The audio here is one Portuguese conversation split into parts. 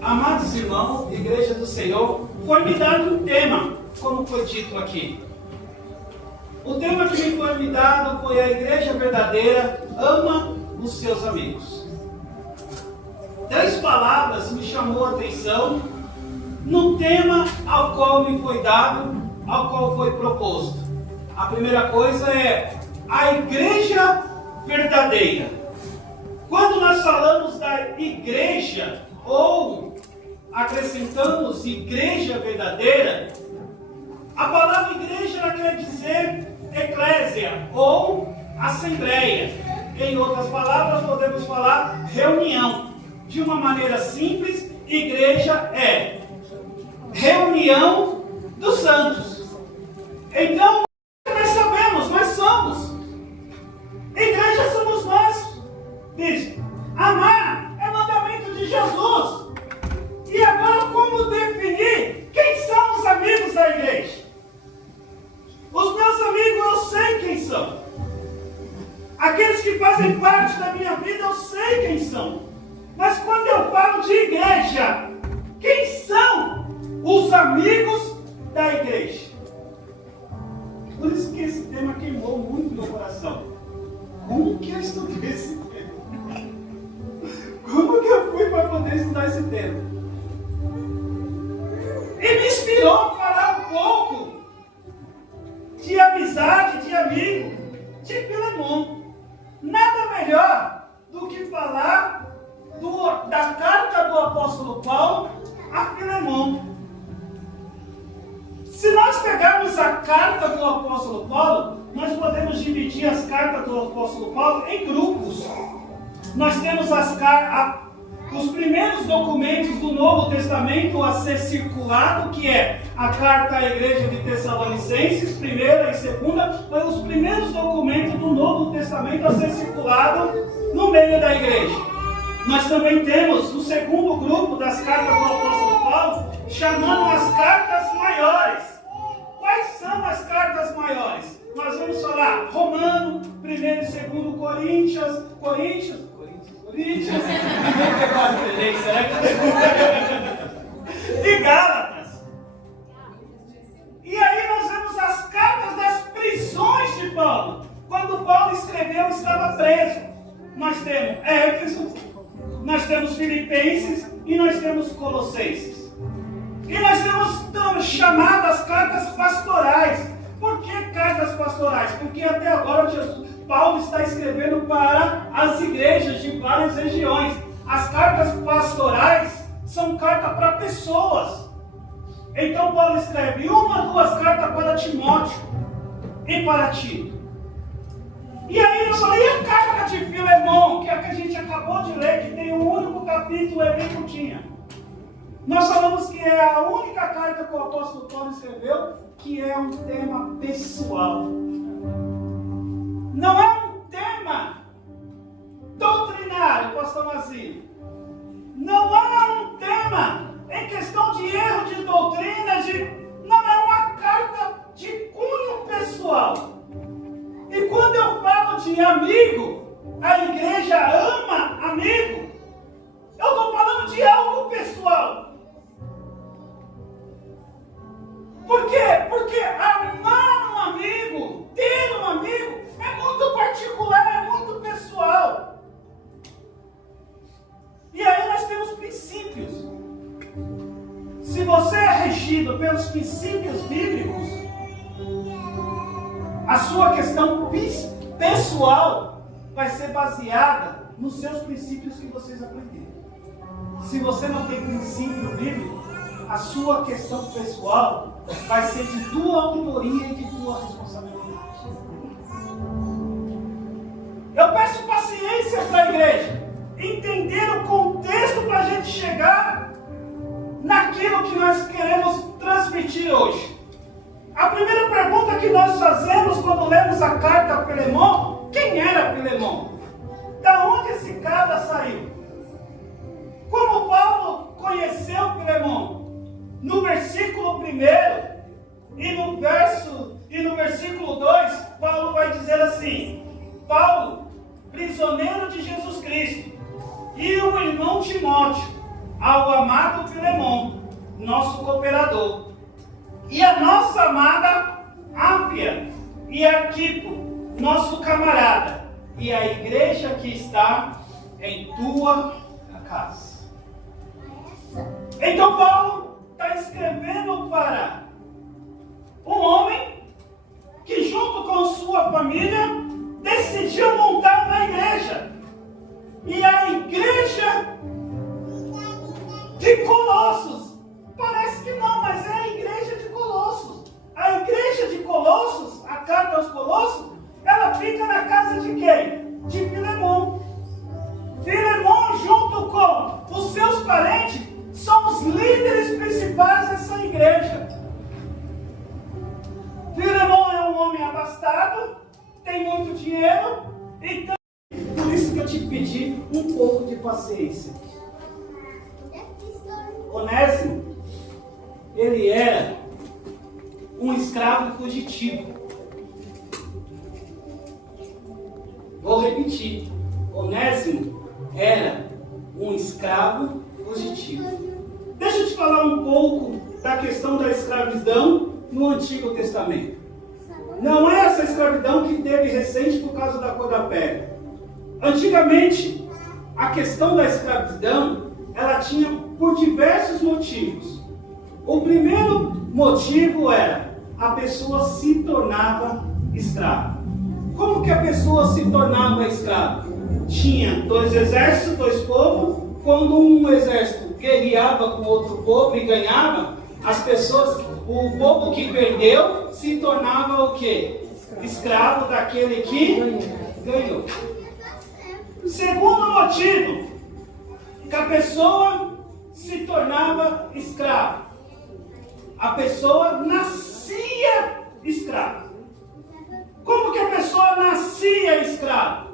Amados irmãos, Igreja do Senhor, foi me dado um tema, como foi dito aqui. O tema que me foi me dado foi: a igreja verdadeira ama os seus amigos. 3 palavras me chamou a atenção no tema ao qual me foi dado, ao qual foi proposto. A primeira coisa é a igreja verdadeira. Quando nós falamos da igreja, ou acrescentamos igreja verdadeira, a palavra igreja ela quer dizer eclésia ou assembleia. Em outras palavras, podemos falar reunião. De uma maneira simples, igreja é reunião dos santos. Então, nós sabemos, nós somos. Igreja somos nós. Diz, amar é mandamento de Jesus. E agora, como definir quem são os amigos da igreja? Os meus amigos, eu sei quem são. Aqueles que fazem parte da minha vida, eu sei quem são. Mas quando eu falo de igreja, quem são os amigos da igreja? Por isso que esse tema queimou muito meu coração. Como que eu estudei esse tema? Como que eu fui para poder estudar esse tema? E me inspirou a falar um pouco de amizade, de amigo, de Filemon. Nada melhor do que falar da carta do apóstolo Paulo a Filemon. Se nós pegarmos a carta do apóstolo Paulo, nós podemos dividir as cartas do apóstolo Paulo em grupos. Nós temos os primeiros documentos do Novo Testamento a ser circulado, que é a carta à igreja de Tessalonicenses, primeira e segunda, foi os primeiros documentos do Novo Testamento a ser circulado no meio da igreja. Nós também temos o segundo grupo das cartas do apóstolo Paulo, chamando as cartas maiores. Quais são as cartas maiores? Nós vamos falar Romano, 1 e 2 Coríntios, e Gálatas. E aí nós vemos as cartas das prisões de Paulo. Quando Paulo escreveu, estava preso. Nós temos Éfeso, nós temos Filipenses e nós temos Colossenses. E nós temos chamadas cartas pastorais. Por que cartas pastorais? Porque até agora Paulo está escrevendo para as igrejas de várias regiões. As cartas pastorais são cartas para pessoas. Então Paulo escreve 1 ou 2 cartas para Timóteo e para Tito. E aí eu falei, e a carta de Filemon, que é a que a gente acabou de ler, que tem um único capítulo, é bem curtinha. Nós falamos que é a única carta que o apóstolo Paulo escreveu que é um tema pessoal. Não é um tema doutrinário, pastor Mazzi. Não é um tema em questão de erro de doutrina, não é uma carta de cunho pessoal. E quando eu falo de amigo, a igreja ama amigo, eu estou falando de algo pessoal. Por quê? Porque amar um amigo, ter um amigo, é muito particular, é muito pessoal. E aí nós temos princípios. Se você é regido pelos princípios bíblicos, a sua questão pessoal vai ser baseada nos seus princípios que vocês aprenderam. Se você não tem princípio bíblico, a sua questão pessoal vai ser de tua autoria e de tua responsabilidade. Eu peço paciência para a igreja, entender o contexto para a gente chegar naquilo que nós queremos transmitir hoje. A primeira pergunta que nós fazemos quando lemos a carta a Filemon, quem era Filemon? Da onde esse cara saiu? Como Paulo conheceu Filemon? No versículo 1 e no versículo 2, Paulo vai dizer assim: Paulo, prisioneiro de Jesus Cristo, e o irmão Timóteo, ao amado amado Filemon, nosso cooperador, e a nossa amada Ápia e Arquipo, nosso camarada, e a igreja que está em tua casa. Então Paulo está escrevendo para um homem que junto com sua família decidiu montar uma igreja. E a igreja de Colossos, parece que não, mas é a igreja de Colossos. A igreja de Colossos, a carta aos Colossos, ela fica na casa de quem? De Filemon. Filemon, junto com os seus parentes, são os líderes principais dessa igreja. Filemon é um homem abastado, tem muito dinheiro, então por isso que eu te pedi um pouco de paciência. Onésimo, ele era um escravo fugitivo. Vou repetir. Onésimo era um escravo fugitivo. Deixa eu te falar um pouco da questão da escravidão no Antigo Testamento. Não é essa escravidão que teve recente por causa da cor da pele. Antigamente, a questão da escravidão, ela tinha por diversos motivos. O primeiro motivo era a pessoa se tornava escrava. Como que a pessoa se tornava escrava? Tinha dois exércitos, dois povos. Quando um exército guerreava com outro povo e ganhava, as pessoas, o povo que perdeu se tornava o quê? Escravo daquele que ganhou. Segundo motivo, que a pessoa se tornava escrava. A pessoa nascia escrava. Como que a pessoa nascia escrava?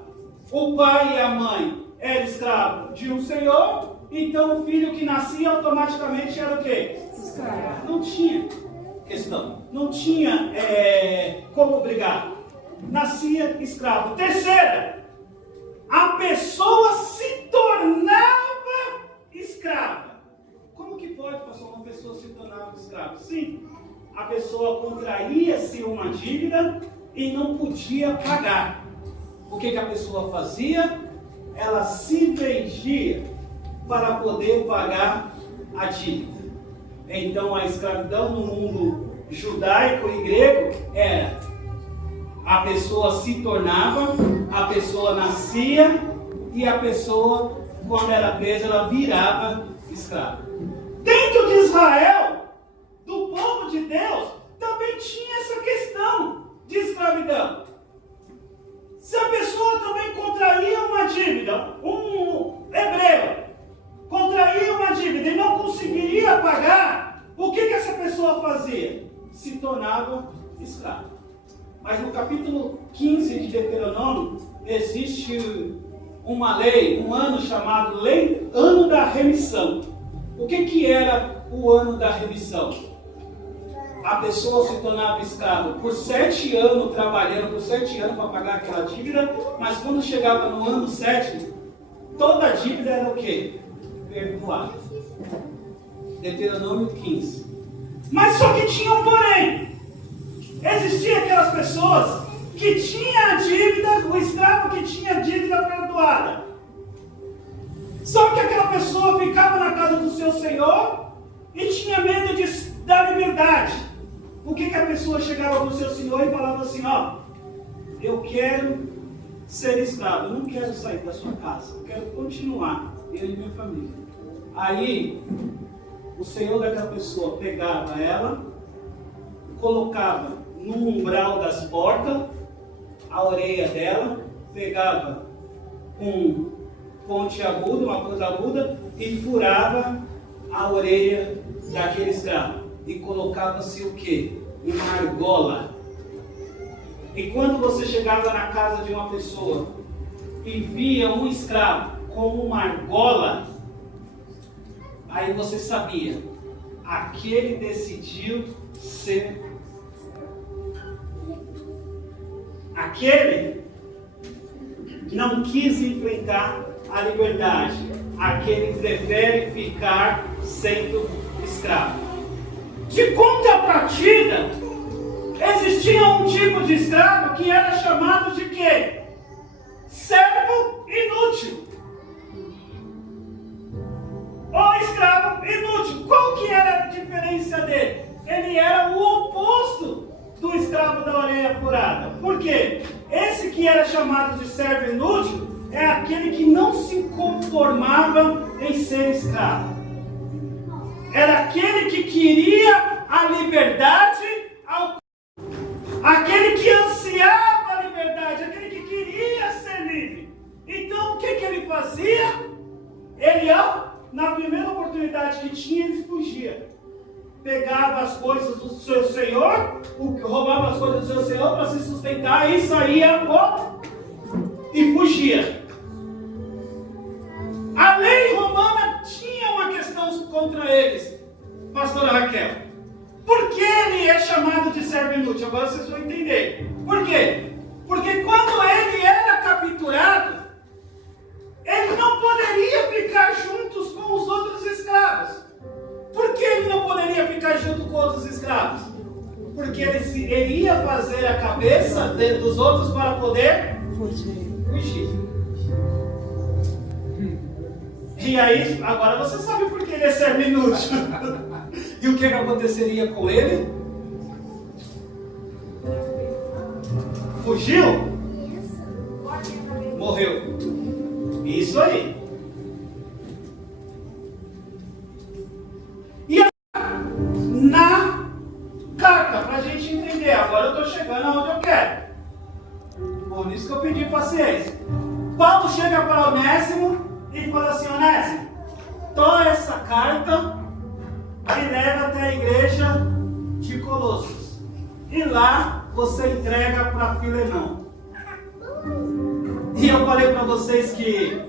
O pai e a mãe eram escravos de um senhor, então o filho que nascia automaticamente era o quê? Escravo. Não tinha questão, não tinha como brigar. Nascia escravo. Terceira, a pessoa se tornava escrava. Como que pode, pastor, uma pessoa se tornar escrava? Sim, a pessoa contraía-se uma dívida e não podia pagar. O que a pessoa fazia? Ela se vendia para poder pagar a dívida. Então a escravidão no mundo judaico e grego era: a pessoa se tornava, a pessoa nascia e a pessoa, quando era presa, ela virava escrava. Dentro de Israel, do povo de Deus, também tinha essa questão de escravidão. Se a pessoa também contraía uma dívida, um hebreu contraía uma dívida e não conseguiria pagar, o que essa pessoa fazia? Se tornava escravo. Mas no capítulo 15 de Deuteronômio, existe uma lei, um ano chamado Ano da Remissão. O que era o ano da remissão? A pessoa se tornava escrava por 7 anos, trabalhando por 7 anos para pagar aquela dívida, mas quando chegava no ano 7, toda a dívida era o quê? Perdoada. Deuteronômio 15. Mas só que tinha um porém. Existiam aquelas pessoas que tinham a dívida, o escravo que tinha a dívida perdoada. Só que aquela pessoa ficava na casa do seu senhor e tinha medo da liberdade. O que a pessoa chegava para o seu senhor e falava assim: ó, eu quero ser escravo, eu não quero sair da sua casa, eu quero continuar, eu e minha família. Aí, o senhor daquela pessoa pegava ela, colocava no umbral das portas, a orelha dela, pegava um pontiagudo, uma ponta aguda, e furava a orelha daquele escravo. E colocava-se o quê? Uma argola. E quando você chegava na casa de uma pessoa e via um escravo com uma argola, aí você sabia, aquele decidiu ser. Aquele não quis enfrentar a liberdade. Aquele prefere ficar sendo escravo. De contrapartida, existia um tipo de escravo que era chamado de quê? Servo inútil. Ou escravo inútil. Qual que era a diferença dele? Ele era o oposto do escravo da orelha furada. Por quê? Esse que era chamado de servo inútil é aquele que não se conformava em ser escravo. Era aquele que queria a liberdade, aquele que ansiava a liberdade, aquele que queria ser livre. Então o que ele fazia? Ele, na primeira oportunidade que tinha, ele fugia. Pegava as coisas do seu senhor, roubava as coisas do seu senhor para se sustentar e saía e fugia. A lei romana tinha uma questão contra eles, pastora Raquel. Por que ele é chamado de servo inútil? Agora vocês vão entender. Por quê? Porque quando ele era capturado, ele não poderia ficar juntos com os outros escravos. Por que ele não poderia ficar junto com outros escravos? Porque ele ia fazer a cabeça dos outros para poder fugir. E aí, agora você sabe por que ele é servo inútil. E o que aconteceria com ele? Fugiu? Morreu. Isso aí. E na carta, para a gente entender, agora eu estou chegando aonde eu quero. Por isso que eu pedi paciência. Paulo chega para Onésimo e fala assim: Onésimo, toma essa carta e leva até a igreja de Colossos. E lá você entrega para Filemão. E eu falei para vocês que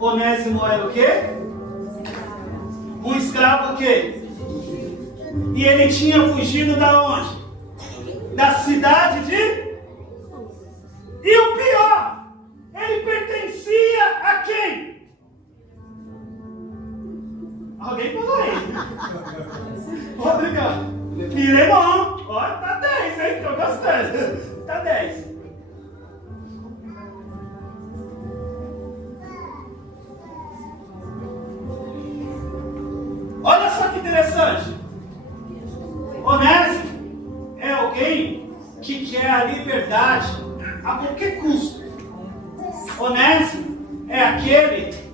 Onésimo era o quê? Um escravo o quê? E ele tinha fugido da onde? Da cidade de... E o pior, ele pertencia a quem? Alguém falou aí. Obrigado. Filemão. Olha, tá 10, hein? Tô gostando. Tá 10. Olha só que interessante. Onésimo é alguém que quer a liberdade a qualquer custo. Onésimo é aquele...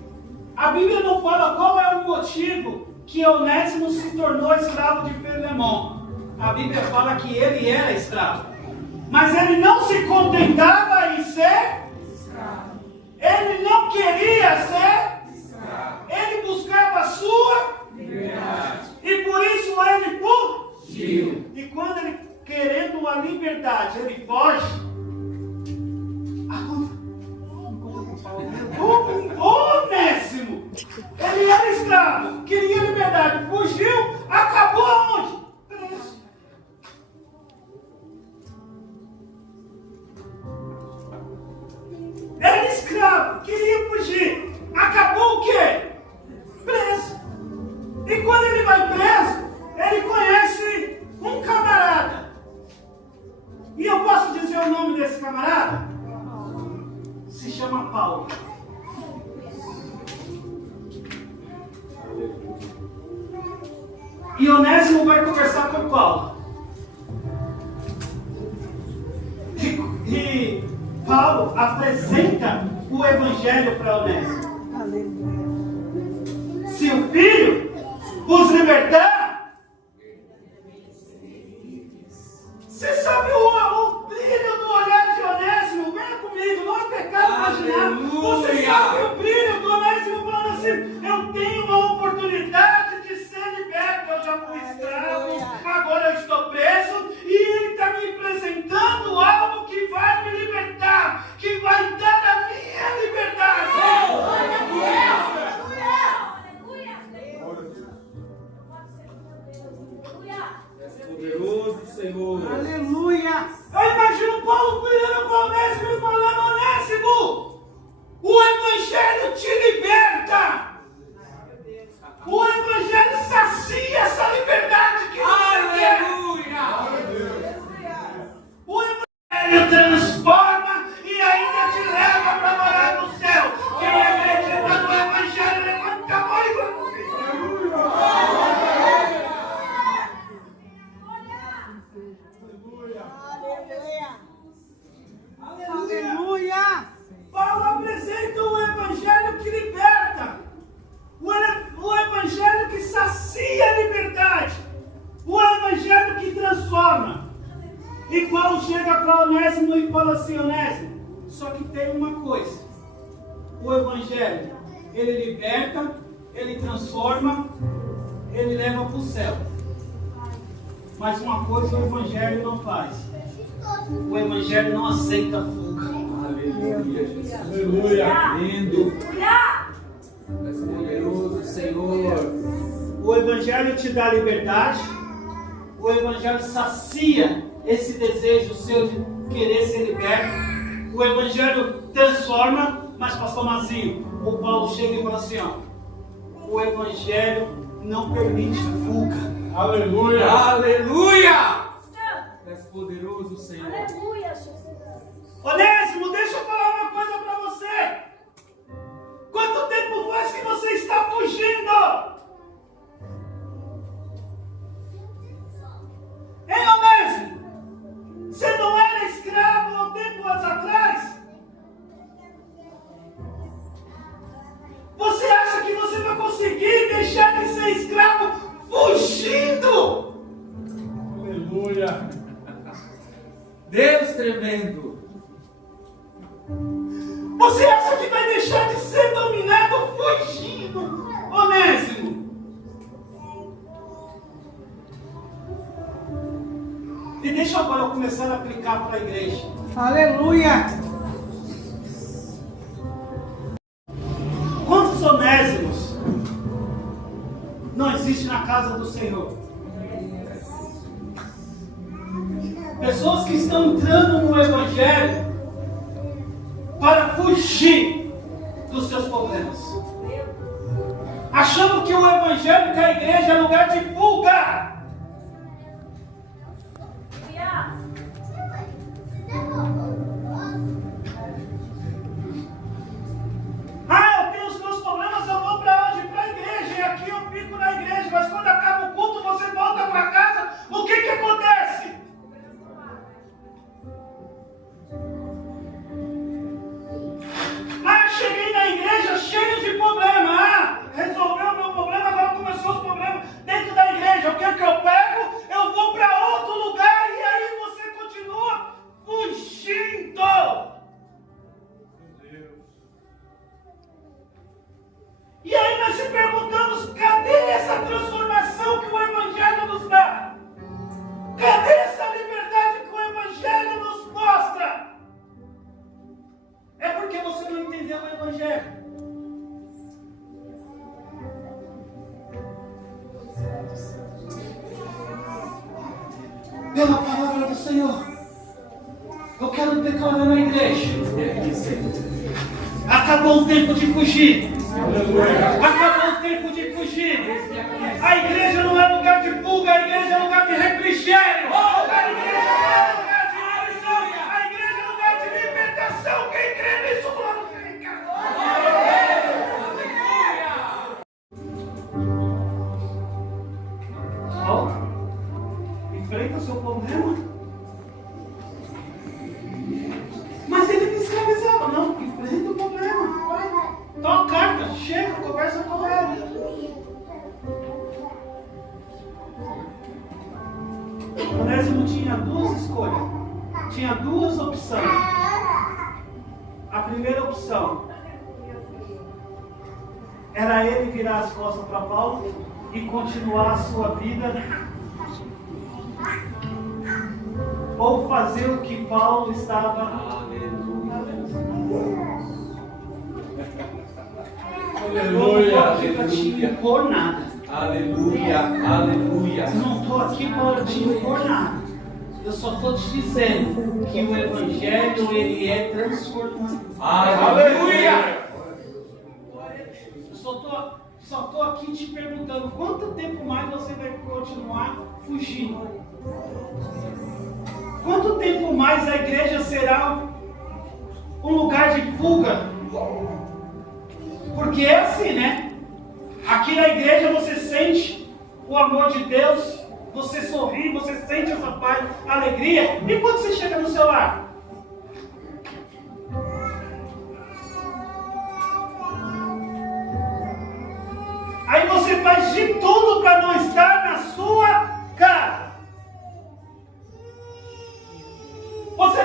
A Bíblia não fala qual é o motivo que Onésimo se tornou escravo de Filemão. A Bíblia fala que ele era escravo. Mas ele não se contentava em ser escravo. Ele não queria ser escravo. Ele buscava a sua liberdade. E por isso ele fugiu. E quando ele, querendo a liberdade, ele foge. Onésimo, ele era escravo, queria liberdade, fugiu, acabou aonde? Preso. Era escravo, queria fugir, acabou o quê? Preso. E quando ele vai preso, ele conhece um camarada. E eu posso dizer o nome desse camarada? Se chama Paulo. E Onésimo vai conversar com Paulo. E Paulo apresenta o evangelho para Onésimo. Aleluia. Se o Filho vos libertar, você sabe o brilho do olhar de Onésimo? Venha comigo, não é pecado imaginar. Você sabe o brilho do Onésimo falando assim: eu tenho uma oportunidade de ser liberto. Eu já fui escravo, agora eu estou preso, e ele está me apresentando algo que vai me libertar, que vai dar a minha liberdade. para Onésimo e fala assim: Onésimo, só que tem uma coisa. O Evangelho, ele liberta, ele transforma, ele leva para o céu. Mas uma coisa o Evangelho não faz. O Evangelho não aceita fuga. Aleluia, Jesus. Aleluia. Lindo. És poderoso, Senhor. O Evangelho te dá liberdade. O Evangelho sacia esse desejo seu de querer ser liberto. O Evangelho transforma. Mas, pastor Mazinho, o Paulo chega e fala assim, ó: o Evangelho não permite fuga. Aleluia. Aleluia. És poderoso, Senhor. Aleluia, Jesus. Onésimo, deixa eu falar uma coisa para você. Quanto tempo faz que você está fugindo? Hein, Onésimo? Você não era escravo há tempos atrás? Você acha que você vai conseguir deixar de ser escravo fugindo? Aleluia. Deus tremendo. Você acha que vai deixar de ser dominado fugindo, Onésimo? E deixa agora eu começar a aplicar para a igreja. Aleluia! Quantos Onésimos não existe na casa do Senhor? Pessoas que estão entrando no Evangelho para fugir dos seus problemas, achando que o Evangelho, que a igreja é lugar de fuga. Ah, eu tenho os meus problemas, eu vou para onde? Para a igreja, e aqui eu fico na igreja, mas quando acaba o culto, você volta para casa, o que acontece? Ah, cheguei na igreja cheio de problema. Ah, resolveu o meu problema, agora começou os problemas dentro da igreja. O que é que eu pego? Eu vou para outro lugar e aí você continua fugindo. E aí nós se perguntamos, cadê essa transformação que o Evangelho nos dá? Cadê essa liberdade que o Evangelho nos mostra? É porque você não entendeu o Evangelho. Pela palavra do Senhor, eu quero declarar na igreja: acabou o tempo de fugir. Acabou o tempo de fugir. A igreja não é lugar de fuga, a igreja é lugar de refrigério. A igreja não é lugar de prisão, a igreja é lugar de libertação. Quem crê nisso, glorifica. Ó, enfrenta o seu problema. Mas ele me escravizava. Não, enfrenta o problema. Vai. Dá uma carta, chega, conversa com ela. Onésimo tinha duas escolhas. Tinha duas opções. A primeira opção era ele virar as costas para Paulo e continuar a sua vida, ou fazer o que Paulo estava. Eu não estou aqui para te impor nada. Aleluia, aleluia. Eu não estou aqui para te impor nada. Eu só estou te dizendo que o Evangelho, ele é transformado. Aleluia. Eu só estou aqui te perguntando, quanto tempo mais você vai continuar fugindo? Quanto tempo mais a igreja será um lugar de fuga? Porque é assim, né? Aqui na igreja você sente o amor de Deus, você sorri, você sente essa paz, alegria. E quando você chega no seu lar? Aí você faz de tudo para não estar na sua casa. Você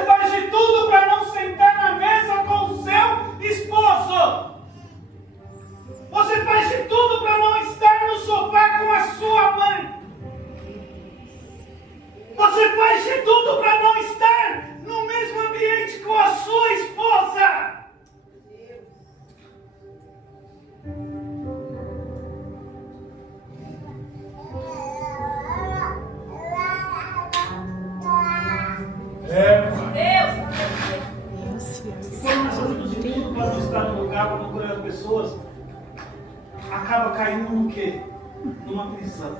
numa prisão.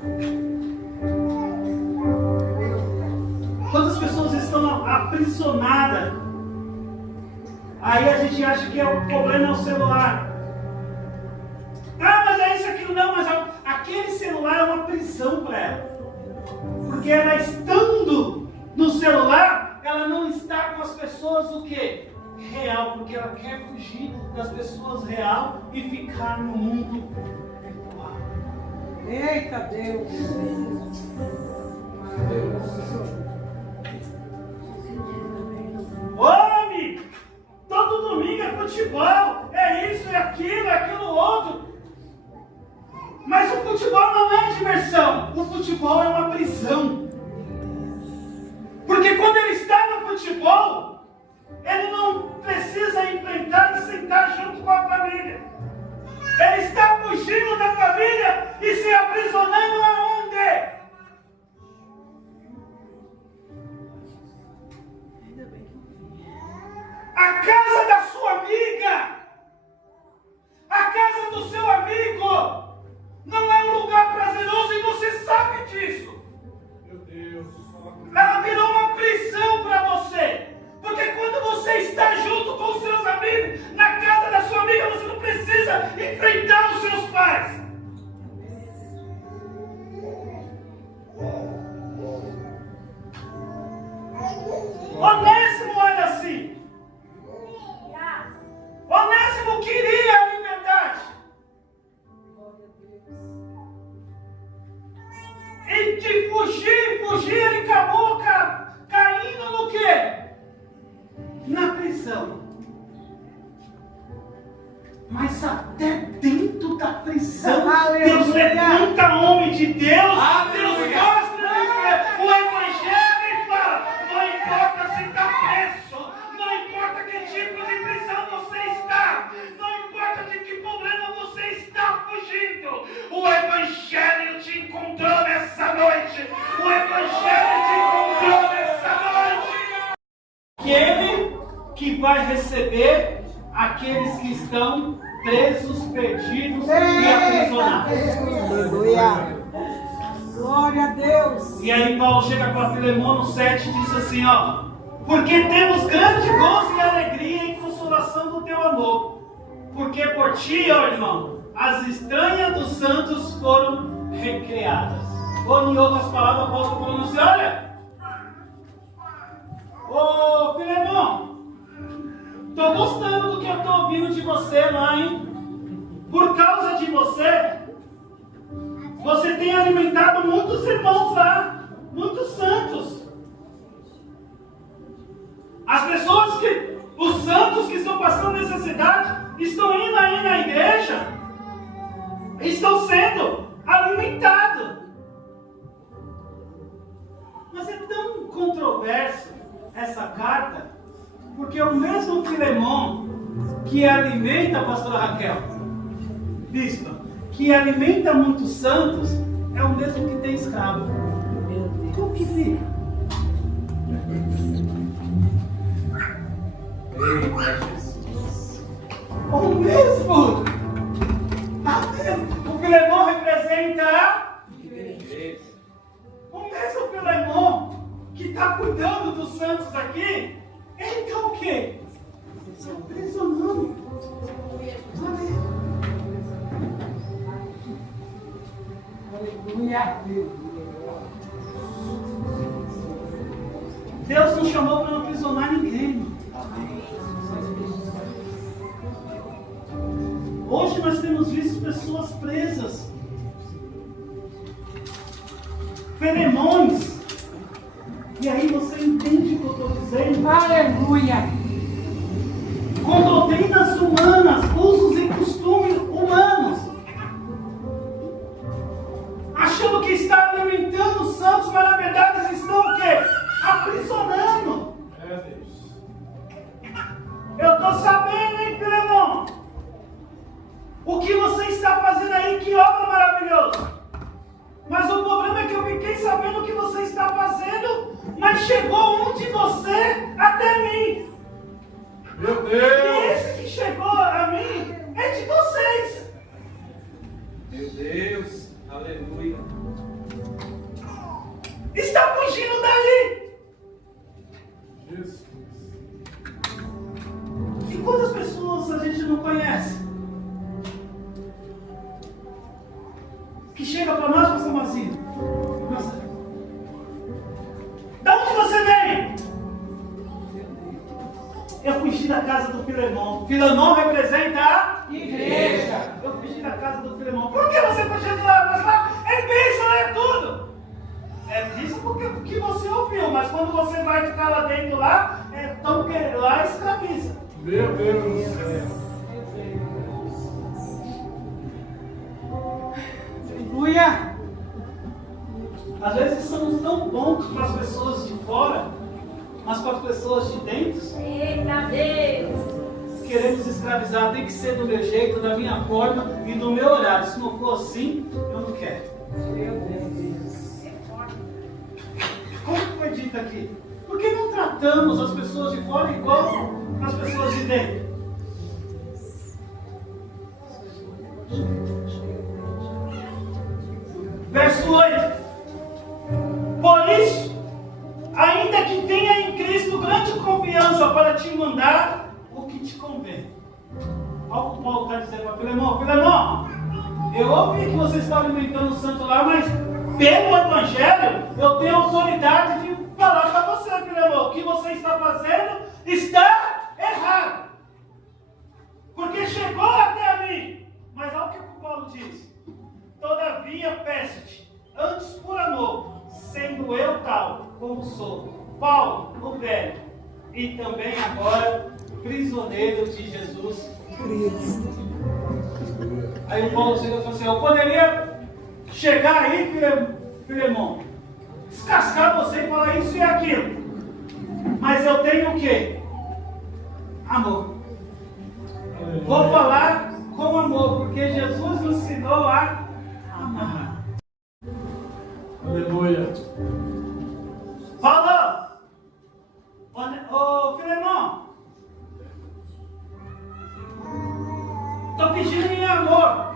Quantas pessoas estão aprisionadas? Aí a gente acha que o problema é o celular. Ah, mas é isso, aquilo. Não, mas aquele celular é uma prisão para ela. Porque ela estando no celular, ela não está com as pessoas o quê? Real, porque ela quer fugir das pessoas real e ficar no mundo virtual. Eita Deus! Homem! Todo domingo é futebol, é isso, é aquilo outro. Mas o futebol não é diversão, o futebol é uma prisão. Porque quando ele está no futebol, ele não precisa enfrentar e sentar junto com a família. Ele está fugindo da família e se aprisionando aonde? A casa da sua amiga, a casa do seu amigo, não é um lugar prazeroso e você sabe disso. Meu Deus. Ela virou uma prisão para você. Porque quando você está junto com os seus amigos, na casa da sua amiga, você não precisa enfrentar os seus pais. Onésimo era assim. Onésimo queria a liberdade. E de fugir, ele acabou caindo no quê? Na prisão. Mas até dentro da prisão, Deus levanta homem de Deus. Deus mostra o Evangelho e fala: não importa se está preso, não importa que tipo de prisão você está, não importa de que problema você está fugindo, o Evangelho te encontrou nessa noite. O Evangelho te encontrou nessa noite. Aquele que vai receber aqueles que estão presos, perdidos e aprisionados. Aleluia! Glória a Deus! E aí Paulo chega para Filemão no 7 e diz assim, ó: porque temos grande gozo e alegria em consolação do teu amor, porque por ti, ó irmão, as estranhas dos santos foram recriadas. Ou em outras palavras, Paulo está falando assim: olha, ô Filemão, estou gostando do que eu estou ouvindo de você lá, hein? Por causa de você, você tem alimentado muitos irmãos lá, muitos santos. As pessoas os santos que estão passando necessidade, estão indo aí na igreja, estão sendo alimentados. Mas é tão controverso essa carta, porque o mesmo Filemão que alimenta a pastora Raquel, bispa, que alimenta muitos santos, é o mesmo que tem escravo. Como que fica? O mesmo! O Filemão representa a igreja. O mesmo Filemão que está cuidando dos santos aqui, ele está o quê? Se aprisionando. Aleluia! Deus nos chamou para não aprisionar ninguém. Hoje nós temos visto pessoas presas, Filemões. E aí você entende o que eu estou dizendo? Aleluia! Com doutrinas humanas, usos e costumes humanos, achando que está alimentando os santos, mas na verdade eles estão o quê? Aprisionando. Eu estou sabendo, hein, Filemão? O que você está fazendo aí, que obra maravilhosa. Mas o problema é que eu fiquei sabendo o que você está fazendo, mas chegou um de você até mim. Meu Deus! E esse que chegou a mim é de vocês. Meu Deus! Aleluia. Está fugindo dali. Jesus. E quantas pessoas a gente não conhece? Que chega para nós, pastor Marcinho. Nossa. Da onde você vem? Eu fugi da casa do Filemão. Filemão representa a igreja. Eu fugi da casa do Filemão. Por que você fugiu de lá? Mas lá é bênção, é tudo. É isso porque você ouviu, mas quando você vai ficar lá dentro, lá escraviza. Meu Deus do céu. Aleluia. Às vezes somos tão bons para as pessoas de fora, mas para as pessoas de dentro, Eita Deus! queremos escravizar. Tem que ser do meu jeito, da minha forma e do meu horário. Se não for assim, eu não quero. Como foi dito aqui? Por que não tratamos as pessoas de fora igual as pessoas de dentro? Verso 8. Por isso, ainda que tenha em Cristo grande confiança para te mandar o que te convém. Olha o que Paulo está dizendo para Filemão. Filemão, eu ouvi que você está alimentando o santo lá, mas pelo Evangelho eu tenho autoridade de falar para você, Filemão. O que você está fazendo está errado. Porque chegou até a mim. Mas olha o que o Paulo diz. Todavia peço-te, antes por amor, sendo eu tal como sou, Paulo, o velho, e também agora prisioneiro de Jesus Cristo. Aí o Paulo chega e fala assim: eu poderia chegar aí, Filemão, descascar você e falar isso e aquilo, mas eu tenho o quê? Amor. Vou falar com amor, porque Jesus nos ensinou a amar. Aleluia. Paulo! Ô Filemão! Estou pedindo em amor.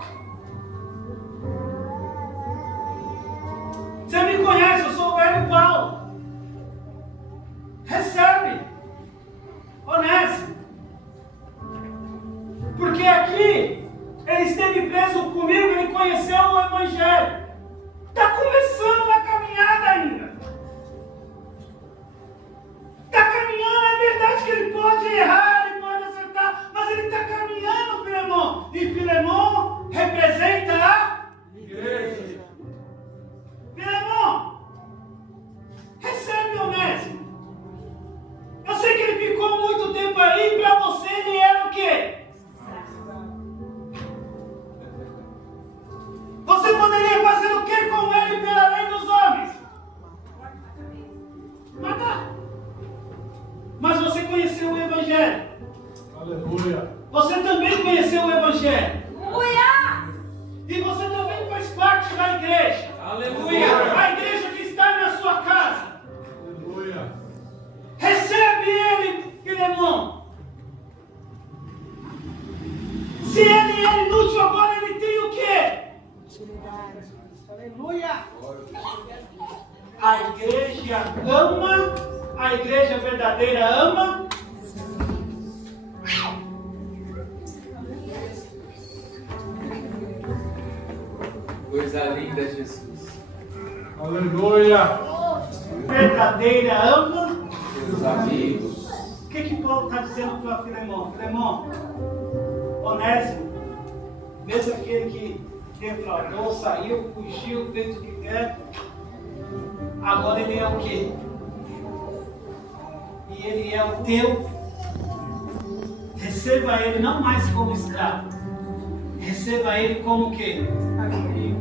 Você me conhece, eu sou o velho Paulo. Recebe. Onésimo. Porque aqui ele esteve preso comigo, ele conheceu o Evangelho. Está começando na caminhada ainda. Está caminhando, é verdade que ele pode errar, ele pode acertar, mas ele está caminhando, Filemão. E Filemão representa a igreja. Filemão, recebe Onésimo. Eu sei que ele ficou muito tempo aí, para você ele era o quê? Você poderia fazer o que com ele pela lei dos homens? Matar. Mas você conheceu o Evangelho. Aleluia. Você também conheceu o Evangelho. Aleluia! E você também faz parte da igreja. Aleluia. A igreja que está na sua casa. Aleluia. Recebe ele, Filemão. Se ele é inútil agora, ele tem o quê? Aleluia. A igreja ama, a igreja verdadeira ama. Coisa linda, Jesus. Aleluia. Verdadeira ama. Meus amigos. O que Paulo está dizendo para Filemão? Filemão, Onésimo, mesmo aquele que defraudou, saiu, fugiu, fez o que quer, agora ele é o quê? E ele é o teu. Receba ele não mais como escravo, receba ele como o quê? Aleluia.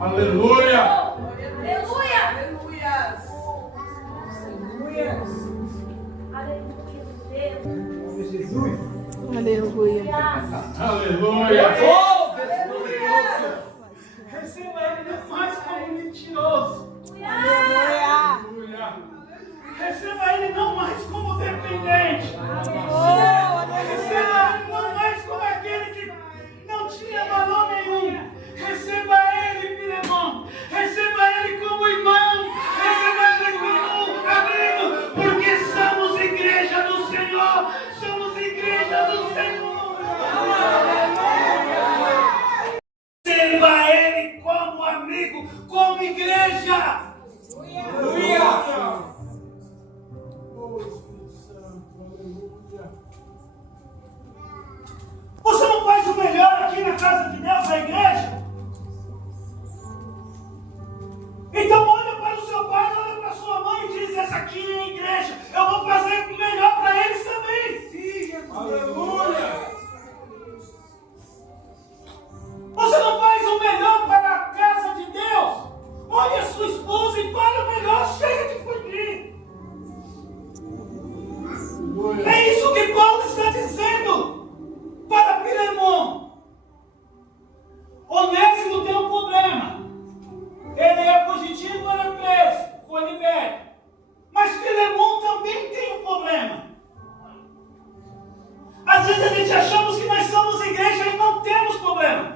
Aleluia! Aleluia, Deus! Jesus. Aleluia! Aleluia. Receba ele não mais como mentiroso, Aleluia. receba ele não mais como dependente, receba ele não mais como aquele que não tinha valor nenhum, receba comigo como igreja. Aleluia. Oh, Espírito Santo. Aleluia. Você não faz o melhor aqui na casa de Deus, na igreja? Então olha para o seu pai, olha para a sua mãe e diz: essa aqui é a igreja. Eu vou fazer o melhor para eles também. Sim, Jesus. Aleluia. Você não faz o melhor para a casa de Deus? Olha a sua esposa e fala o melhor, chega de fugir. Aleluia. É isso que Paulo está dizendo para Filemon. Onésimo tem um problema. Ele é fugitivo, era preso, foi liberto. Mas Filemon também tem um problema. Às vezes a gente achamos que nós somos igreja e não temos problema.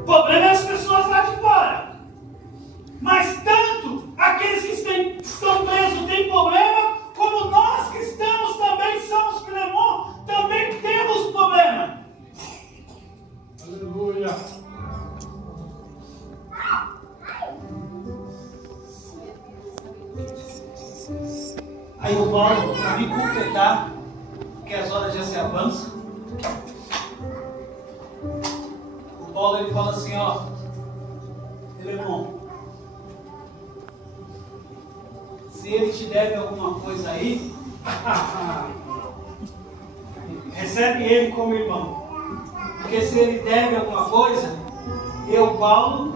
O problema é as pessoas lá de fora. Mas tanto aqueles que estão presos têm problema, como nós que estamos também, somos Filemon, também temos problema. Aleluia. Aí o Paulo, para me completar, que as horas já se avançam, o Paulo ele fala assim, ó, Filemon, se ele te deve alguma coisa aí, recebe ele como irmão. Porque se ele deve alguma coisa, eu, Paulo,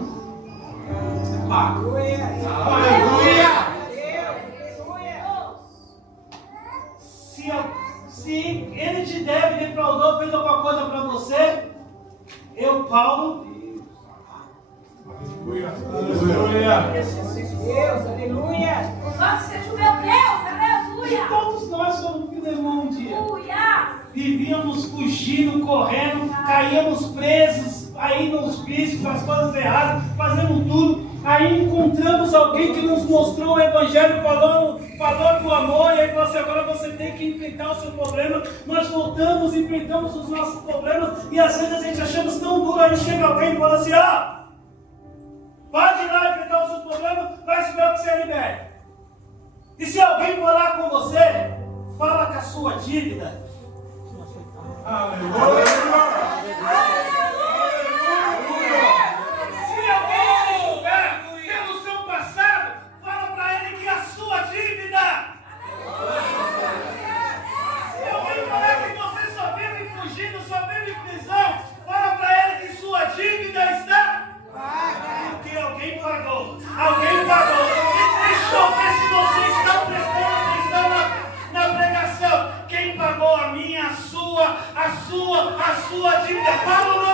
pago. Aleluia. Se ele te deve, defraudou, fez alguma coisa para você, eu, Paulo, Aleluia. Aleluia. Deus, aleluia. Louvado seja o meu Deus, e aleluia. todos nós somos Filemon um dia. Aleluia. Vivíamos fugindo, correndo, caíamos presos, aí nos vícios, nas coisas erradas, fazendo tudo. Aí encontramos alguém que nos mostrou o Evangelho, falou do amor, e aí falou assim, agora você tem que enfrentar o seu problema. Nós voltamos, enfrentamos os nossos problemas, e às vezes a gente achamos tão duro, aí chega alguém e fala assim, pode ir lá enfrentar os seus problemas, vai esperar que você libere. E se alguém falar com você, fala com a sua dívida. Aleluia. Se alguém te julgar pelo seu passado, fala para ele que é a sua dívida. Se alguém falar que você só vive fugindo, só vive em prisão, fala para ele que sua dívida está paga. Porque alguém pagou. Alguém pagou. E deixa eu ver se você está prestando atenção na pregação. Quem pagou a minha, a sua dívida? Fala